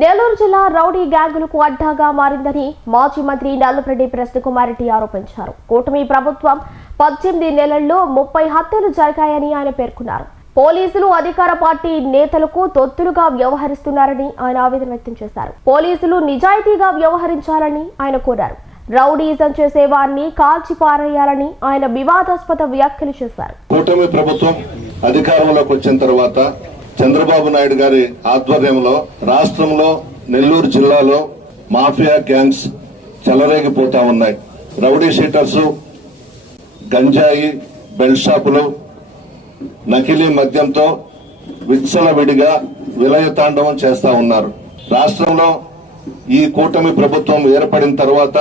నెల్లూరు జిల్లా రౌడీ గ్యాంగులకు అడ్డాగా మారిందని మాజీ మంత్రి నల్లపరెడ్డి ప్రశ్నకుమారెడ్డి ఆరోపించారు. కూటమి ప్రభుత్వం పద్దెనిమిది నెలల్లో ముప్పై హత్యలు జరిగాయని ఆయన పేర్కొన్నారు. పోలీసులు అధికార పార్టీ నేతలకు తొత్తులుగా వ్యవహరిస్తున్నారని ఆయన ఆవేదన వ్యక్తం చేశారు. పోలీసులు నిజాయితీగా వ్యవహరించాలని ఆయన కోరారు. రౌడీజం చేసే వారిని కాల్చి పారేయాలని ఆయన వివాదాస్పద వ్యాఖ్యలు చేశారు. కూటమి ప్రభుత్వం అధికారంలోకి వచ్చిన తర్వాత చంద్రబాబు నాయుడు గారి ఆధ్వర్యంలో రాష్ట్రంలో నెల్లూరు జిల్లాలో మాఫియా గ్యాంగ్స్ చెలరేగిపోతా ఉన్నాయి. రౌడీ షీటర్స్ గంజాయి బెల్ట్ షాపులు నకిలీ మద్యంతో విచ్చలవిడిగా విలయతాండవం చేస్తా ఉన్నారు. రాష్ట్రంలో ఈ కూటమి ప్రభుత్వం ఏర్పడిన తర్వాత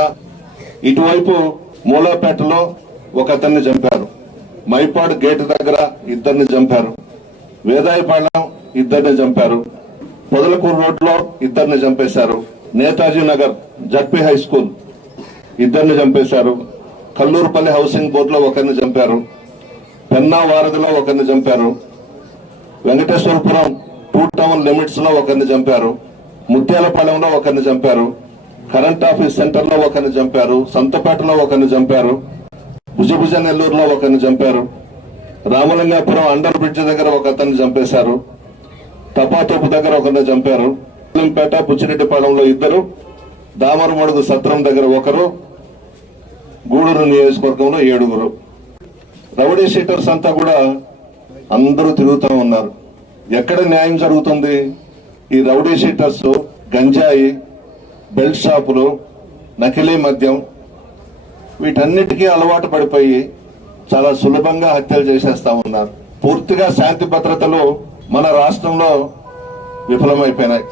ఇటువైపు మూలాపేటలో ఒక అతన్ని చంపారు. మైపాడు గేటు దగ్గర ఇద్దరిని చంపారు. వేదాయపాలెం ఇద్దరిని చంపారు. పొదలకూరు రోడ్లో ఇద్దరిని చంపేశారు. Netaji Nagar ZP high school ఇద్దరిని చంపేశారు. కల్లూరుపల్లి హౌసింగ్ బోర్డులో ఒకరిని చంపారు. పెన్నా వారధిలో ఒకరిని చంపారు. వెంకటేశ్వరపురం టూ టౌన్ లిమిట్స్లో ఒకరిని చంపారు. ముత్యాలపాలెంలో ఒకరిని చంపారు. కరెంట్ ఆఫీస్ సెంటర్లో ఒకరిని చంపారు. సంతపేటలో ఒకరిని చంపారు. భుజభుజ నెల్లూరులో ఒకరిని చంపారు. రామలింగాపురం అండర్ బ్రిడ్జ్ దగ్గర ఒక అతన్ని చంపేశారు. తపాతోపు దగ్గర ఒకరిని చంపారు. పేట పుచ్చిరెడ్డిపాలెంలో ఇద్దరు. దామరమడుగు సత్రం దగ్గర ఒకరు. గూడూరు నియోజకవర్గంలో ఏడుగురు. రౌడీ షీటర్స్ అంతా కూడా అందరూ తిరుగుతూ ఉన్నారు. ఎక్కడ న్యాయం జరుగుతుంది? ఈ రౌడీ షీటర్స్ గంజాయి బెల్ట్ షాపులు నకిలీ మద్యం వీటన్నిటికీ అలవాటు పడిపోయి చాలా సులభంగా హత్యలు చేసేస్తా ఉన్నారు. పూర్తిగా శాంతి భద్రతలు మన రాష్ట్రంలో విఫలమైపోయినాయి.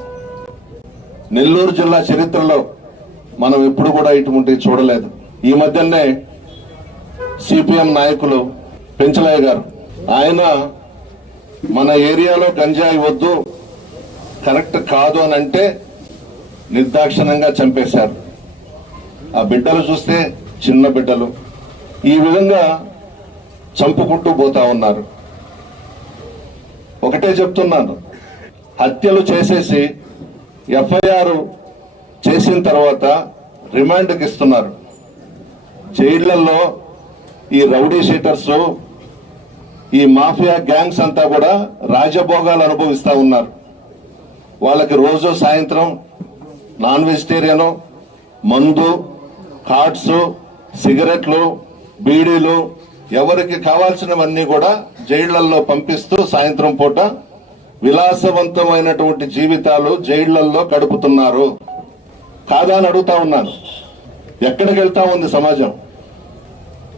నెల్లూరు జిల్లా చరిత్రలో మనం ఎప్పుడు కూడా ఇటువంటి చూడలేదు. ఈ మధ్యనే సిపిఎం నాయకులు పెంచలయ్య గారు ఆయన మన ఏరియాలో గంజాయి వద్దు కరెక్ట్ కాదు అని అంటే నిర్దాక్షిణంగా చంపేశారు. ఆ బిడ్డలు చూస్తే చిన్న బిడ్డలు. ఈ విధంగా చంపుకుంటూ పోతా ఉన్నారు. ఒకటే చెప్తున్నాను. హత్యలు చేసేసి ఎఫ్ఐఆర్ చేసిన తర్వాత రిమాండ్కి ఇస్తున్నారు. జైళ్ళలో ఈ రౌడీ షీటర్స్ ఈ మాఫియా గ్యాంగ్స్ అంతా కూడా రాజభోగాలు అనుభవిస్తూ ఉన్నారు. వాళ్ళకి రోజు సాయంత్రం నాన్ వెజిటేరియన్ మందు కార్డ్స్ సిగరెట్లు బీడీలు ఎవరికి కావాల్సినవన్నీ కూడా జైళ్ళలో పంపిస్తూ సాయంత్రం పూట విలాసవంతమైనటువంటి జీవితాలు జైళ్ళలో గడుపుతున్నారు. కాదా అని అడుగుతా ఉన్నాను. ఎక్కడికి వెళ్తా ఉంది సమాజం?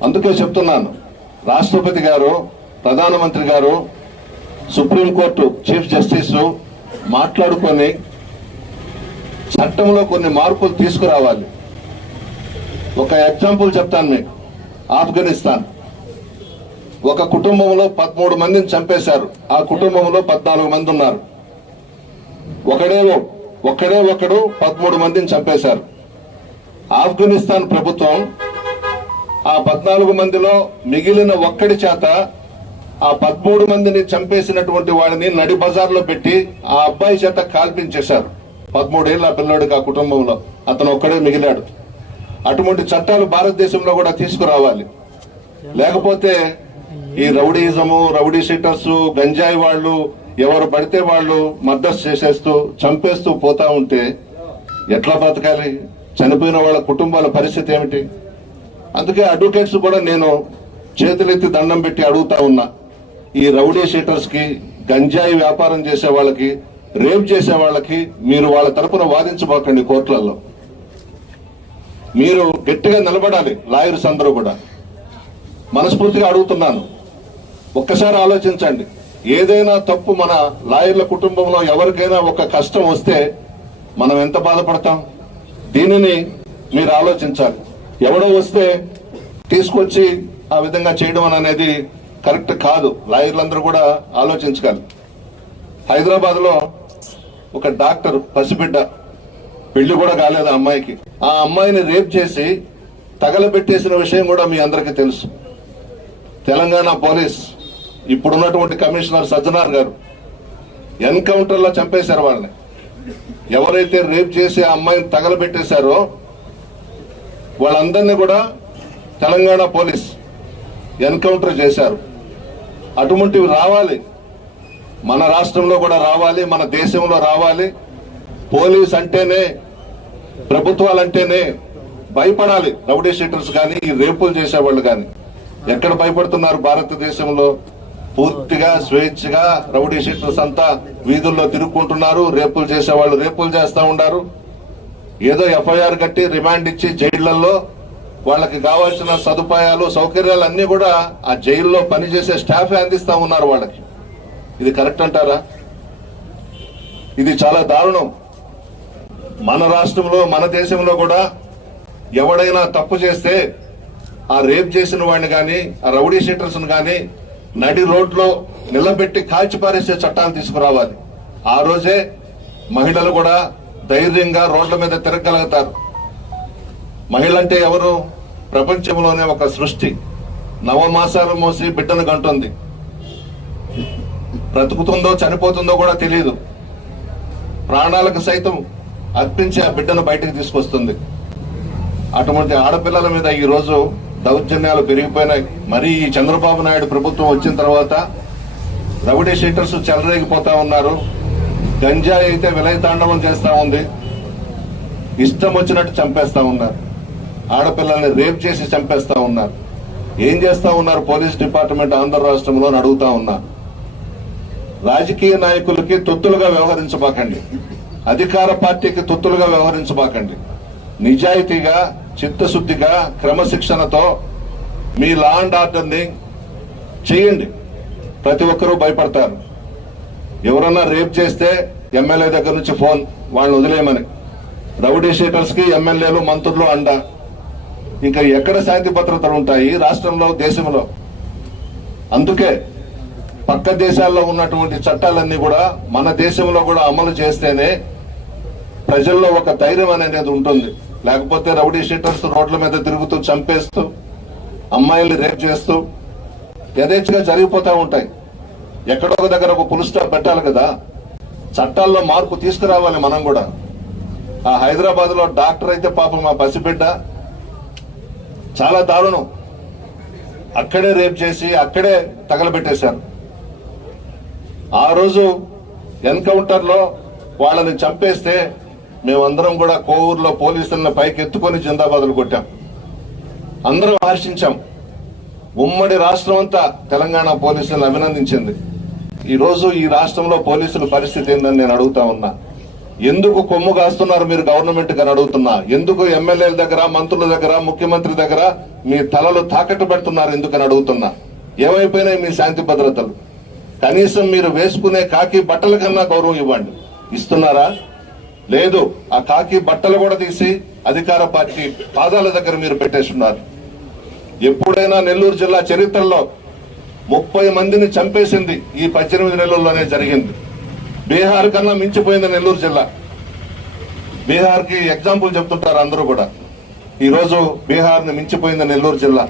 అందుకే చెప్తున్నాను. రాష్ట్రపతి గారు ప్రధానమంత్రి గారు సుప్రీంకోర్టు చీఫ్ జస్టిస్ మాట్లాడుకొని చట్టంలో కొన్ని మార్పులు తీసుకురావాలి. ఒక ఎగ్జాంపుల్ చెప్తాను మీకు. ఆఫ్ఘనిస్తాన్. ఒక కుటుంబంలో పదమూడు మందిని చంపేశారు. ఆ కుటుంబంలో పద్నాలుగు మంది ఉన్నారు. ఒకడే ఒక్కడే ఒకడు పదమూడు మందిని చంపేశారు. ఆఫ్ఘనిస్తాన్ ప్రభుత్వం ఆ పద్నాలుగు మందిలో మిగిలిన ఒక్కడి చేత ఆ పదమూడు మందిని చంపేసినటువంటి వాడిని నడి బజార్లో పెట్టి ఆ అబ్బాయి చేత కాల్పించేశారు. పదమూడేళ్ళ ఆ ఆ కుటుంబంలో. అతను ఒక్కడే మిగిలాడు. అటువంటి చట్టాలు భారతదేశంలో కూడా తీసుకురావాలి. లేకపోతే ఈ రౌడీజము రౌడీ షీటర్స్ గంజాయి వాళ్ళు ఎవరు పడితే వాళ్ళు మర్డర్స్ చేసేస్తూ చంపేస్తూ పోతా ఉంటే ఎట్లా బతకాలి? చనిపోయిన వాళ్ళ కుటుంబాల పరిస్థితి ఏమిటి? అందుకే అడ్వకేట్స్ కూడా నేను చేతులెత్తి దండం పెట్టి అడుగుతా ఉన్నా. ఈ రౌడీ షీటర్స్కి గంజాయి వ్యాపారం చేసే వాళ్ళకి రేప్ చేసే వాళ్ళకి మీరు వాళ్ళ తరపున వాదించబోకండి కోర్టులలో. మీరు గట్టిగా నిలబడాలి లాయర్స్ అందరూ కూడా. మనస్ఫూర్తిగా అడుగుతున్నాను. ఒక్కసారి ఆలోచించండి. ఏదైనా తప్పు మన లాయర్ల కుటుంబంలో ఎవరికైనా ఒక కష్టం వస్తే మనం ఎంత బాధపడతాం? దీనిని మీరు ఆలోచించాలి. ఎవడో వస్తే తీసుకొచ్చి ఆ విధంగా చేయడం అనేది కరెక్ట్ కాదు. లాయర్లందరూ కూడా ఆలోచించగలరు. హైదరాబాద్లో ఒక డాక్టర్ పసిబిడ్డ పెళ్ళి కూడా కాలేదు ఆ అమ్మాయికి. ఆ అమ్మాయిని రేప్ చేసి తగలబెట్టేసిన విషయం కూడా మీ అందరికీ తెలుసు. తెలంగాణ పోలీస్ ఇప్పుడున్నటువంటి కమిషనర్ సజ్జనార్ గారు ఎన్కౌంటర్లో చంపేశారు వాళ్ళని. ఎవరైతే రేప్ చేసి ఆ అమ్మాయిని తగలబెట్టేశారో వాళ్ళందరినీ కూడా తెలంగాణ పోలీస్ ఎన్కౌంటర్ చేశారు. అటువంటివి రావాలి. మన రాష్ట్రంలో కూడా రావాలి మన దేశంలో రావాలి. పోలీస్ అంటేనే ప్రభుత్వాలంటేనే భయపడాలి. రౌడీ షీటర్స్ కానీ ఈ రేపులు చేసేవాళ్ళు కానీ. ఎక్కడ భయపడుతున్నారు భారతదేశంలో? పూర్తిగా స్వేచ్ఛగా రౌడీ షీటర్స్ అంతా వీధుల్లో తిరుక్కుంటున్నారు. రేపులు చేసేవాళ్ళు రేపులు చేస్తూ ఉన్నారు ఏదో ఎఫ్ఐఆర్ కట్టి రిమాండ్ ఇచ్చి జైళ్ళలో వాళ్ళకి కావాల్సిన సదుపాయాలు సౌకర్యాలు అన్ని కూడా ఆ జైల్లో పనిచేసే స్టాఫే అందిస్తా ఉన్నారు వాళ్ళకి. ఇది కరెక్ట్ అంటారా? ఇది చాలా దారుణం. మన రాష్ట్రంలో మన దేశంలో కూడా ఎవడైనా తప్పు చేస్తే ఆ రేప్ చేసిన వాడిని కానీ ఆ రౌడీ షీటర్స్ కానీ నడి రోడ్లో నిలబెట్టి కాల్చిపారేసే చట్టాలు తీసుకురావాలి. ఆ రోజే మహిళలు కూడా ధైర్యంగా రోడ్ల మీద తిరగలుగుతారు మహిళ అంటే ఎవరు? ప్రపంచంలోనే ఒక సృష్టి. నవమాసాలు మోసి బిడ్డను కంటుంది. బ్రతుకుతుందో చనిపోతుందో కూడా తెలియదు ప్రాణాలకు సైతం అర్పించి ఆ బిడ్డను బయటకు తీసుకొస్తుంది. అటువంటి ఆడపిల్లల మీద ఈ రోజు దౌర్జన్యాలు పెరిగిపోయినాయి. మరి ఈ చంద్రబాబు నాయుడు ప్రభుత్వం వచ్చిన తర్వాత రౌడీ షీటర్స్ చెలరేగిపోతా ఉన్నారు. గంజా అయితే విలయతాండవం చేస్తా ఉంది. ఇష్టం వచ్చినట్టు చంపేస్తా ఉన్నారు. ఆడపిల్లల్ని రేప్ చేసి చంపేస్తా ఉన్నారు. ఏం చేస్తా ఉన్నారు పోలీస్ డిపార్ట్మెంట్ ఆంధ్ర రాష్ట్రంలో అడుగుతా ఉన్నా. రాజకీయ నాయకులకి తొత్తులుగా వ్యవహరించబాకండి. అధికార పార్టీకి తొత్తులుగా వ్యవహరించబాకండి. నిజాయితీగా చిత్తశుద్ధిగా క్రమశిక్షణతో మీ లా అండ్ ఆర్డర్ని చేయండి. ప్రతి ఒక్కరూ భయపడతారు. ఎవరన్నా రేప్ చేస్తే ఎమ్మెల్యే దగ్గర నుంచి ఫోన్ వాళ్ళని వదిలేయమని. రౌడీ షీటర్స్కి ఎమ్మెల్యేలు మంత్రులు అండ. ఇంకా ఎక్కడ శాంతి భద్రతలు ఉంటాయి? రాష్ట్రంలో దేశంలో. అందుకే పక్క దేశాల్లో ఉన్నటువంటి చట్టాలన్నీ కూడా మన దేశంలో కూడా అమలు చేస్తేనే ప్రజల్లో ఒక ధైర్యం అనేది ఉంటుంది. లేకపోతే రౌడీ షీటర్స్ రోడ్ల మీద తిరుగుతూ చంపేస్తూ అమ్మాయిల్ని రేప్ చేస్తూ యథేచ్ఛగా జరిగిపోతూ ఉంటాయి. ఎక్కడో ఒక దగ్గర ఒక పుల్ స్టాప్ పెట్టాలి కదా. చట్టాల్లో మార్పు తీసుకురావాలి మనం కూడా. ఆ హైదరాబాద్లో డాక్టర్ అయితే పాపం మా పసిబిడ్డ. చాలా దారుణం. అక్కడే రేప్ చేసి అక్కడే తగలబెట్టేశారు. ఆ రోజు ఎన్కౌంటర్లో వాళ్ళని చంపేస్తే మేమందరం కూడా కోవూరులో పోలీసులను పైకి ఎత్తుకొని జిందాబాదులు కొట్టాం. అందరం హర్షించాం. ఉమ్మడి రాష్ట్రం అంతా తెలంగాణ పోలీసులను అభినందించింది. ఈరోజు ఈ రాష్ట్రంలో పోలీసుల పరిస్థితి ఏందని నేను అడుగుతా ఉన్నా. ఎందుకు కొమ్ము కాస్తున్నారు మీరు గవర్నమెంట్ గారు అడుగుతున్నా. ఎందుకు ఎమ్మెల్యేల దగ్గర మంత్రుల దగ్గర ముఖ్యమంత్రి దగ్గర మీ తలలు తాకట్టు పెడుతున్నారు ఎందుకని అడుగుతున్నా. ఏమైపోయినాయి మీ శాంతి భద్రతలు? కనీసం మీరు వేసుకునే కాకి బట్టల కన్నా గౌరవం ఇవ్వండి. ఇస్తున్నారా? లేదు ఆ కాకి బట్టలు కూడా తీసి అధికార పార్టీ పాదాల దగ్గర మీరు పెట్టేస్తున్నారు. ఎప్పుడైనా నెల్లూరు జిల్లా చరిత్రలో ముప్పై మందిని చంపేసింది ఈ పద్దెనిమిది నెలల్లోనే జరిగింది. బీహార్ కన్నా మించిపోయింది నెల్లూరు జిల్లా. బీహార్కి ఎగ్జాంపుల్ చెప్తుంటారు అందరూ కూడా. ఈరోజు రోజు బీహార్ని మించిపోయింది నెల్లూరు జిల్లా.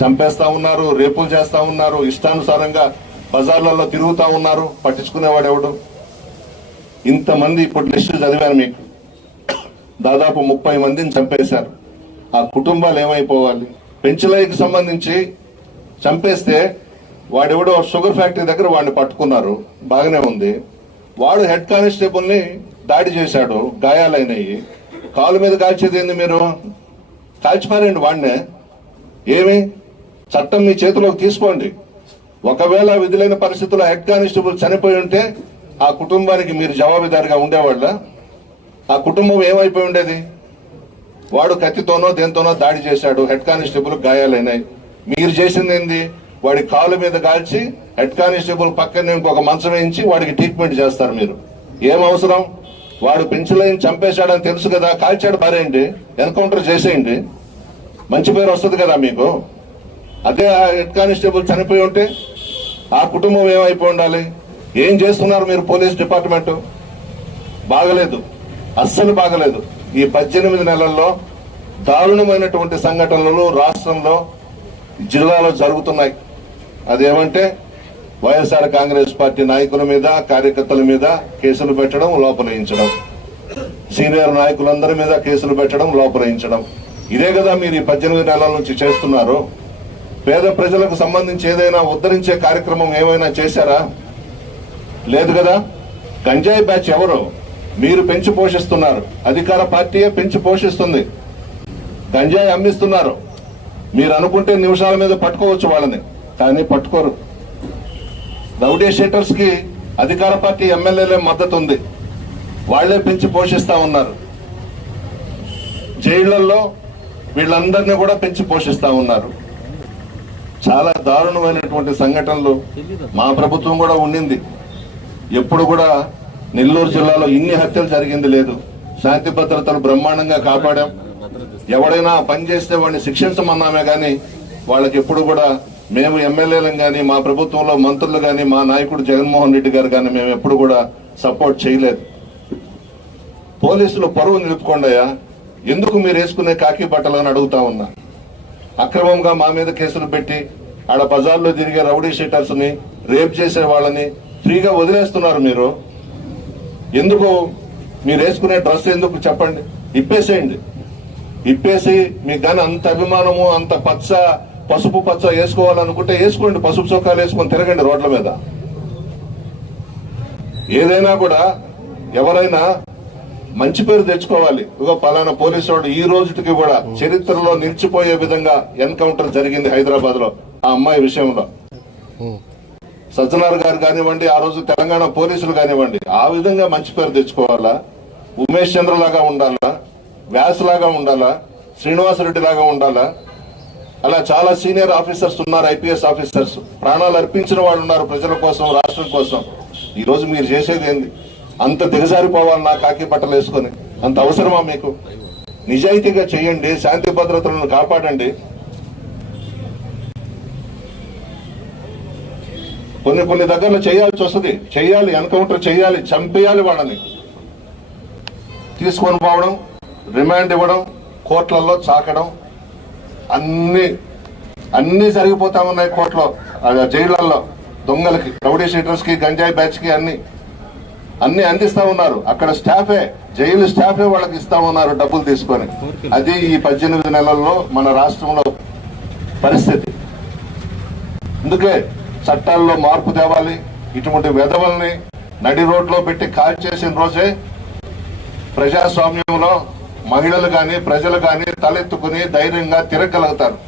చంపేస్తా ఉన్నారు రేపులు చేస్తా ఉన్నారు ఇష్టానుసారంగా బజార్లలో తిరుగుతా ఉన్నారు పట్టించుకునేవాడు ఎవడు ఇంతమంది ఇప్పుడు లిస్టు చదివాను మీకు. దాదాపు ముప్పై మందిని చంపేశారు. ఆ కుటుంబాలు ఏమైపోవాలి? పెంచలైకి సంబంధించి చంపేస్తే వాడెవడో షుగర్ ఫ్యాక్టరీ దగ్గర వాడిని పట్టుకున్నారు. బాగానే ఉంది. వాడు హెడ్ కానిస్టేబుల్ని దాడి చేశాడు. గాయాలైనవి కాలు మీద కాల్చేది ఏంది మీరు? కాల్చిపారండి వాడినే. ఏమి? చట్టం మీ చేతిలోకి తీసుకోండి. ఒకవేళ విధులైన పరిస్థితుల్లో హెడ్ కానిస్టేబుల్ చనిపోయి ఉంటే ఆ కుటుంబానికి మీరు జవాబుదారిగా ఉండేవాళ్ళ? ఆ కుటుంబం ఏమైపోయి ఉండేది? వాడు కత్తితోనో దేంతోనో దాడి చేశాడు హెడ్ కానిస్టేబుల్ గాయాలైనాయి. మీరు చేసింది ఏంది? వాడి కాలు మీద కాల్చి హెడ్ కానిస్టేబుల్ పక్కన ఇంకొక మంచం వేయించి వాడికి ట్రీట్మెంట్ చేస్తారు మీరు. ఏం అవసరం? వాడు పెంచులైన్ చంపేశాడని తెలుసు కదా కాల్చాడు పారేయండి ఎన్కౌంటర్ చేసేయండి. మంచి పేరు వస్తుంది కదా మీకు. అదే ఆ హెడ్ కానిస్టేబుల్ చనిపోయి ఉంటే ఆ కుటుంబం ఏమైపోయి ఉండాలి? ఏం చేస్తున్నారు మీరు పోలీస్ డిపార్ట్మెంట్? బాగలేదు. అస్సలు బాగలేదు. ఈ పద్దెనిమిది నెలల్లో దారుణమైనటువంటి సంఘటనలు రాష్ట్రంలో జిల్లాలో జరుగుతున్నాయి. అదేమంటే వైఎస్ఆర్ కాంగ్రెస్ పార్టీ నాయకుల మీద కార్యకర్తల మీద కేసులు పెట్టడం లోపలయించడం. సీనియర్ నాయకులందరి మీద కేసులు పెట్టడం లోపలించడం ఇదే కదా మీరు ఈ పద్దెనిమిది నెలల నుంచి చేస్తున్నారు. పేద ప్రజలకు సంబంధించి ఏదైనా ఉద్ధరించే కార్యక్రమం ఏమైనా చేశారా? లేదు కదా? గంజాయి బ్యాచ్ ఎవరు? మీరు పెంచి పోషిస్తున్నారు. అధికార పార్టీయే పెంచి పోషిస్తుంది. గంజాయి అమ్మిస్తున్నారు. మీరు అనుకుంటే నిమిషాల మీద పట్టుకోవచ్చు వాళ్ళని కానీ పట్టుకోరు. రౌడీ షీటర్స్కి అధికార పార్టీ ఎమ్మెల్యేలే మద్దతు ఉంది వాళ్ళే పెంచి పోషిస్తా ఉన్నారు. జైళ్ళలో వీళ్ళందరినీ కూడా పెంచి పోషిస్తా ఉన్నారు. చాలా దారుణమైనటువంటి సంఘటనలు మా ప్రభుత్వం కూడా ఉండింది ఎప్పుడు కూడా నెల్లూరు జిల్లాలో ఇన్ని హత్యలు జరిగింది లేదు. శాంతి భద్రతలు బ్రహ్మాండంగా కాపాడాం. ఎవడైనా పని చేస్తే వాడిని శిక్షించమన్నామే గాని వాళ్ళకి ఎప్పుడు కూడా మేము ఎమ్మెల్యేలను గాని మా ప్రభుత్వంలో మంత్రులు గాని మా నాయకుడు జగన్మోహన్ రెడ్డి గారు గాని మేము ఎప్పుడు కూడా సపోర్ట్ చేయలేదు. పోలీసులు పరువు నిలుపుకోండియా ఎందుకు మీరు వేసుకునే కాకి బట్టలు అని అడుగుతా ఉన్నా. అక్రమంగా మా మీద కేసులు పెట్టి ఆడ బజార్లో తిరిగే రౌడీ షీటర్స్ని రేప్ చేసే వాళ్ళని ఫ్రీగా వదిలేస్తున్నారు మీరు. ఎందుకు? మీరు వేసుకునే డ్రెస్ ఎందుకు? చెప్పండి. ఇప్పేసేయండి. ఇప్పేసి మీకు కానీ అంత అభిమానము అంత పచ్చ పసుపు పచ్చ వేసుకోవాలనుకుంటే వేసుకోండి. పసుపు చొక్కాలు వేసుకొని తిరగండి రోడ్ల మీద. ఏదైనా కూడా ఎవరైనా మంచి పేరు తెచ్చుకోవాలి. ఇగో పలానా పోలీసు వాడు ఈ రోజుకి కూడా చరిత్రలో నిలిచిపోయే విధంగా ఎన్కౌంటర్ జరిగింది హైదరాబాద్లో ఆ అమ్మాయి విషయంలో. సజ్జనార్ గారు కానివ్వండి ఆ రోజు తెలంగాణ పోలీసులు కానివ్వండి ఆ విధంగా మంచి పేరు తెచ్చుకోవాలా? ఉమేష్ చంద్ర లాగా ఉండాలా? వ్యాస్ లాగా ఉండాలా? శ్రీనివాసరెడ్డి లాగా ఉండాలా? అలా చాలా సీనియర్ ఆఫీసర్స్ ఉన్నారు ఐపీఎస్ ఆఫీసర్స్. ప్రాణాలు అర్పించిన వాళ్ళు ఉన్నారు ప్రజల కోసం రాష్ట్రం కోసం. ఈ రోజు మీరు చేసేది ఏంది? అంత దిగజారిపోవాలి నా కాకి బట్టలు వేసుకొని. అంత అవసరమా మీకు? నిజాయితీగా చేయండి శాంతి భద్రతలను కాపాడండి. కొన్ని కొన్ని దగ్గరలో చేయాల్సి వస్తుంది. చేయాలి ఎన్కౌంటర్ చేయాలి చంపేయాలి వాళ్ళని. తీసుకొని పోవడం రిమాండ్ ఇవ్వడం కోర్టులలో చాకడం అన్ని అన్ని జరిగిపోతా ఉన్నాయి కోర్టులో. జైళ్ళలో దొంగలకి రౌడీ షీటర్స్కి గంజాయి బ్యాచ్కి అన్ని. అన్ని అందిస్తా ఉన్నారు. అక్కడ స్టాఫే జైలు స్టాఫే వాళ్ళకి ఇస్తా ఉన్నారు డబ్బులు తీసుకొని. అది ఈ పద్దెనిమిది నెలల్లో మన రాష్ట్రంలో పరిస్థితి. అందుకే చట్టాల్లో మార్పు తేవాలి ఇటువంటి వెధవల్ని నడి రోడ్లో పెట్టి కాల్ చేసిన రోజే ప్రజాస్వామ్యంలో మహిళలు కానీ ప్రజలు కానీ తలెత్తుకుని ధైర్యంగా తిరగలుగుతారు